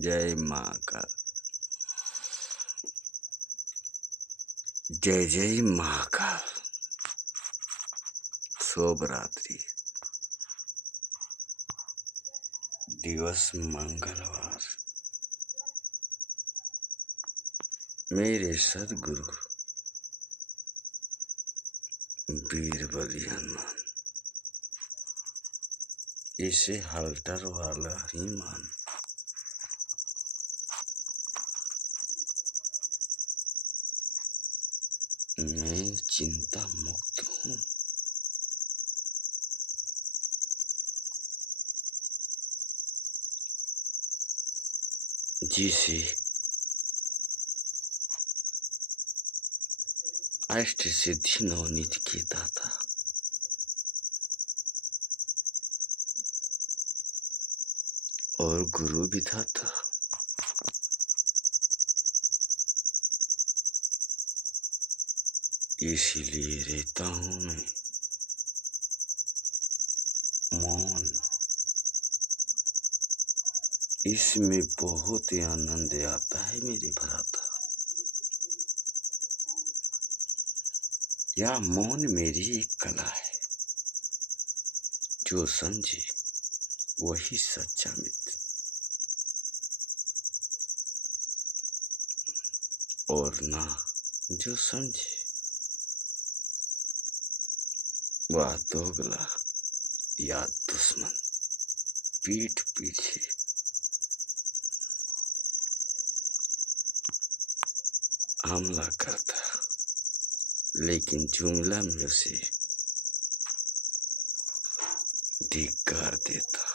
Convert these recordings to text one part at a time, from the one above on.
जय महाकाल। जय जय महाकाल। शुभ रात्रि। दिवस मंगलवार। मेरे सदगुरु बीरबली हनुमान, इसे हल्टर वाला ही मान। मैं चिंता मुक्त हूँ। जिसे अष्ट सिद्धि नवनीत की दाता और गुरु विधाता इसीलिए रहता हूँ मैं मौन। इसमें बहुत ही आनंद आता है मेरे भ्राता। यह मौन मेरी एक कला है। जो समझे वही सच्चा मित्र, और ना जो समझे वह दोगला या दुश्मन पीठ पीछे हमला करता, लेकिन जुमला में उसे धिक्कार देता।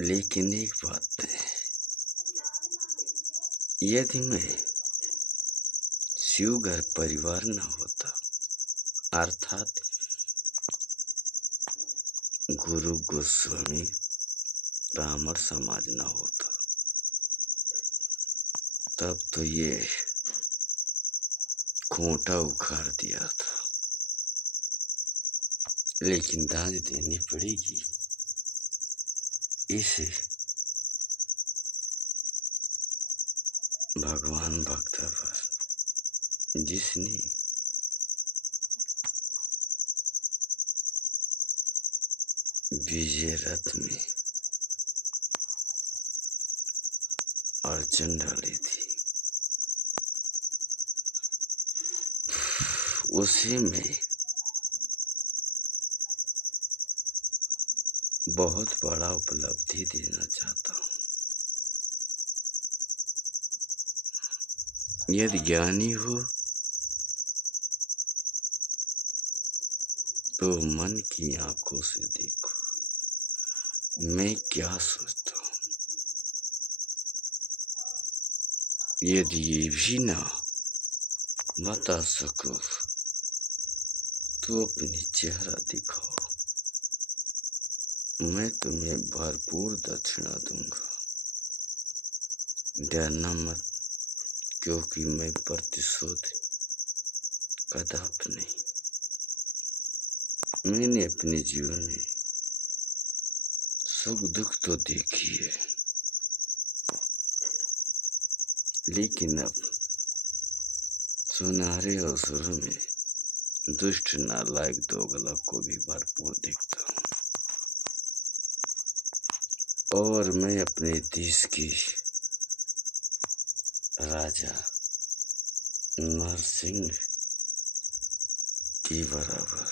लेकिन एक बात है, यदि मैं शिवघर परिवार न होता, अर्थात गुरु गोस्वामी ब्राह्मण समाज न होता, तब तो ये खूंटा उखाड़ दिया था। लेकिन दाज देनी पड़ेगी इसे भगवान भक्त पर, जिसने विजय रथ में अर्चन डाली थी, उसी में बहुत बड़ा उपलब्धि देना चाहता हूँ। यदि ज्ञानी हो तो मन की आंखों से देखो मैं क्या सोचता हूँ। यदि ये भी ना बता सको तो अपनी चेहरा दिखाओ, मैं तुम्हें भरपूर दक्षिणा दूंगा। डरना मत, क्योंकि मैं प्रतिशोध कदापि नहीं। मैंने अपने जीवन में सुख दुख तो देखी है, लेकिन अब सुनहरे अवसरों में दुष्ट नालायक दोगला को भी भरपूर देखता हूँ। और मैं अपने देश की राजा नरसिंह के बराबर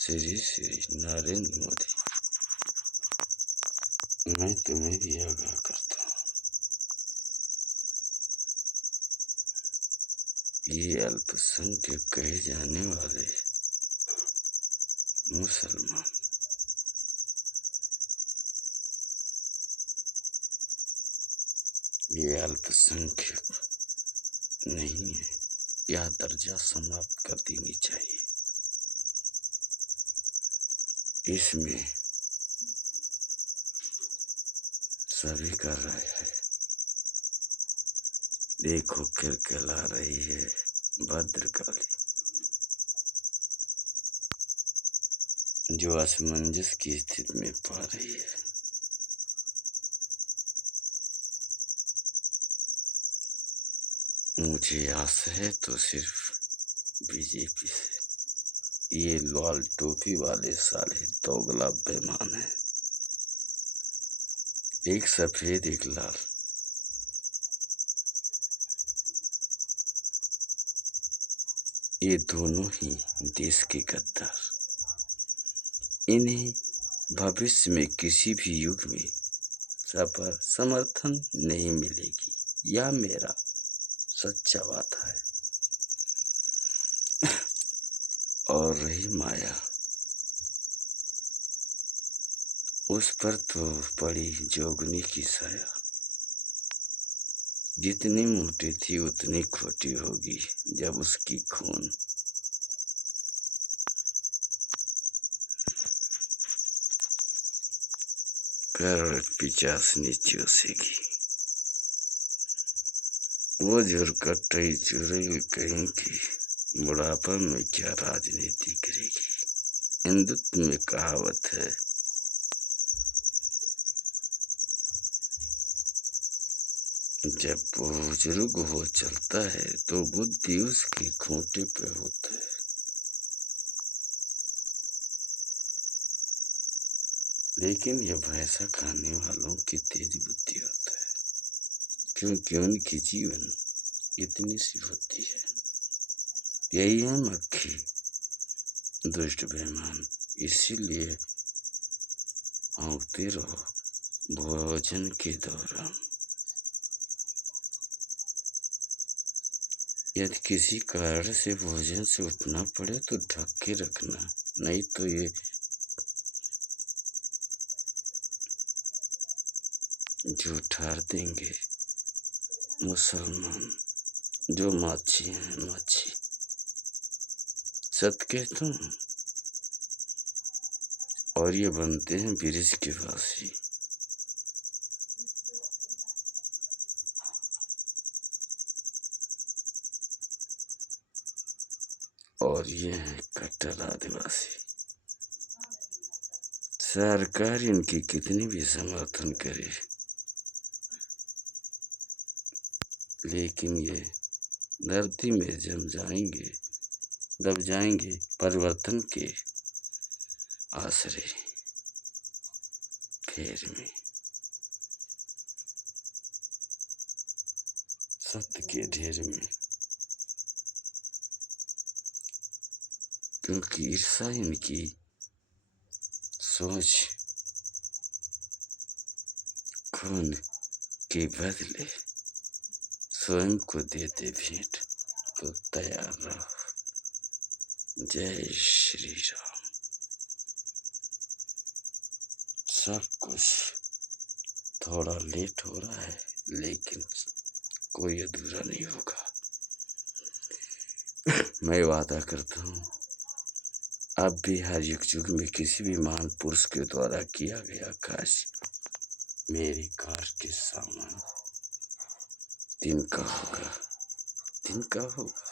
श्री श्री नरेंद्र मोदी, मैं तुम्हें भी आगाह करता हूँ। ये अल्पसंख्यक कहे जाने वाले मुसलमान ये अल्पसंख्यक नहीं है। यह दर्जा समाप्त कर देनी चाहिए। इसमें सभी कर रहे हैं। देखो खिलखिला रही है भद्रकाली। जो असमंजस की स्थिति में पा रही है। मुझे आशा है तो सिर्फ बीजेपी से। ये लाल टोपी वाले साले दोगला बेईमान है, एक सफेद एक लाल। ये दोनों ही देश के गद्दार। इन्हें भविष्य में किसी भी युग में समर्थन नहीं मिलेगी, यह मेरा सच्चा वादा है। और रही माया, उस पर तो पड़ी जोगनी की साया। जितनी मोटी थी उतनी खोटी होगी जब उसकी खून करोड़ 50 चूसेगी। वो झुरकटई चुड़ैल कहीं की बुढ़ापा में क्या राजनीति करेगी। हिंदुत्व में कहावत है, जब बुजुर्ग हो चलता है तो बुद्धि उसकी खूंटे पे होता है। लेकिन यह भैंसा खाने वालों की तेज बुद्धि होता है, क्योंकि उनकी जीवन इतनी सी होती है। यही है मक्खी, दुष्ट बेईमान। इसीलिए भौंकते रहो भोजन के दौरान। यदि किसी कारण से भोजन से उठना पड़े तो ढक के रखना, नहीं तो ये झूठार देंगे मुसलमान। जो माछी हैं माछी, सत कहता हूँ। और ये बनते हैं ब्रिज के वासी। और ये हैं कट्टर आदिवासी। सरकार इनकी कितनी भी समर्थन करे, लेकिन ये धरती में जम जाएंगे, दब जाएंगे परिवर्तन के आसरे फेर में, सत्य के ढेर में। क्योंकि ईर्षा इनकी सोच खून के बदले स्वयं को देते भेंट। तो तैयार रहो। जय श्री राम। सब कुछ थोड़ा लेट हो रहा है, लेकिन कोई अधूरा नहीं होगा। मैं वादा करता हूँ, अब भी हर युग में किसी भी महान पुरुष के द्वारा किया गया कार्य मेरी कार के सामान तिनका होगा।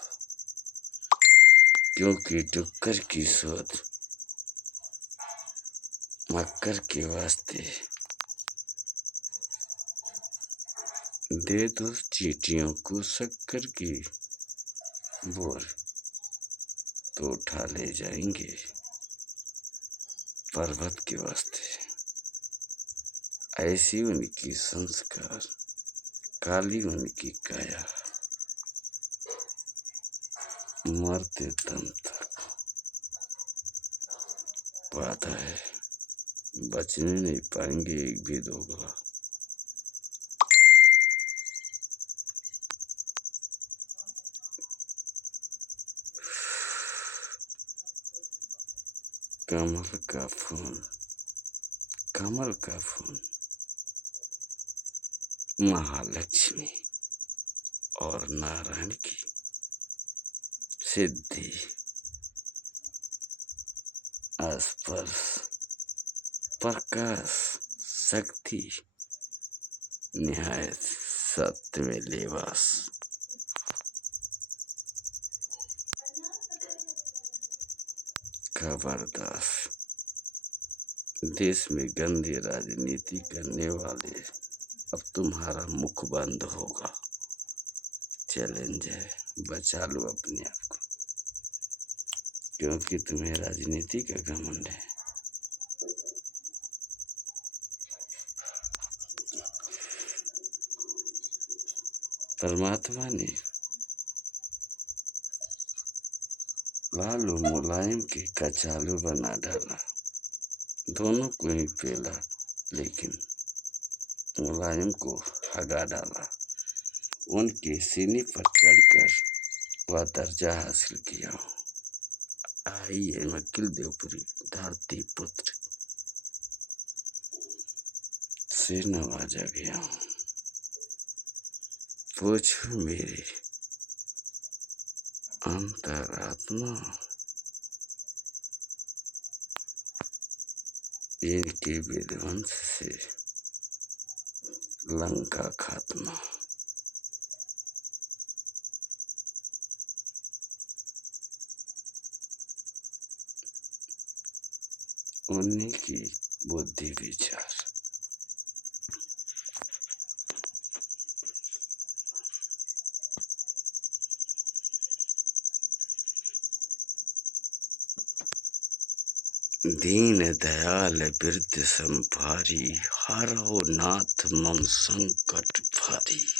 क्योंकि टुक्कर की शोध मक्कर के वास्ते दे दो चींटियों को शक्कर की बोर, तो उठा ले जाएंगे पर्वत के वास्ते। ऐसी उनकी संस्कार, काली उनकी काया, मरते दम तक वादा है, बचने नहीं पाएंगे एक भी दोगला। कमल का फूल महालक्ष्मी और नारायण की सिद्धि, स्पर्श, प्रकाश, शक्ति, निहायत सत्य में लिबास। खबरदार देश में गंदी राजनीति करने वाले, अब तुम्हारा मुख बंद होगा। चैलेंज है, बचा लो अपने आप को, क्योंकि तुम्हें राजनीति का घमंड है। परमात्मा ने लालू मुलायम के कचालू बना डाला, दोनों को ही पेला, लेकिन मुलायम को हगा डाला। उनके सीने पर चढ़कर वह दर्जा हासिल किया। अखिल देवपुरी धरती पुत्र से नवाजा गया। पूछो मेरे अंतरात्मा, इनके विध्वंस से लंका खात्मा। उन्हीं की बुद्धि विचार। दीन दयाल बिरद संभारी, हरो नाथ मम संकट भारी।